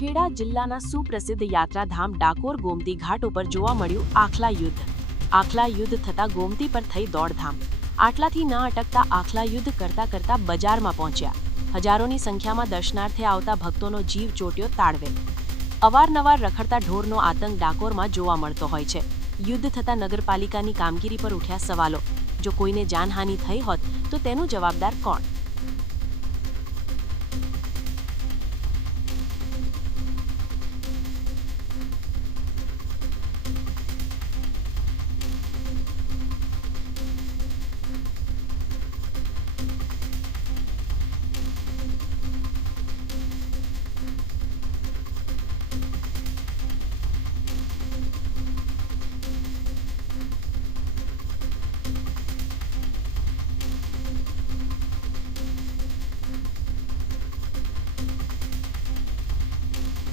ખેડા જિલ્લાના સુપ્રસિદ્ધ યાત્રાધામ ડાકોર ગોમતી ઘાટ ઉપર જોવા મળ્યું આખલા યુદ્ધ. આખલા યુદ્ધ થતા ગોમતી પર થઈ દોડધામ. આટલાથી ન અટકતા આખલા યુદ્ધ કરતા કરતા બજારમાં પહોંચ્યા. હજારોની સંખ્યામાં દર્શનાર્થે આવતા ભક્તોનો જીવ ચોટ્યો તાળવે. અવારનવાર રખડતા ઢોરનો આતંક ડાકોરમાં જોવા મળતો હોય છે. યુદ્ધ થતા નગરપાલિકાની કામગીરી પર ઉઠ્યા સવાલો. જો કોઈને જાનહાનિ થઈ હોત તો તેનું જવાબદાર કોણ?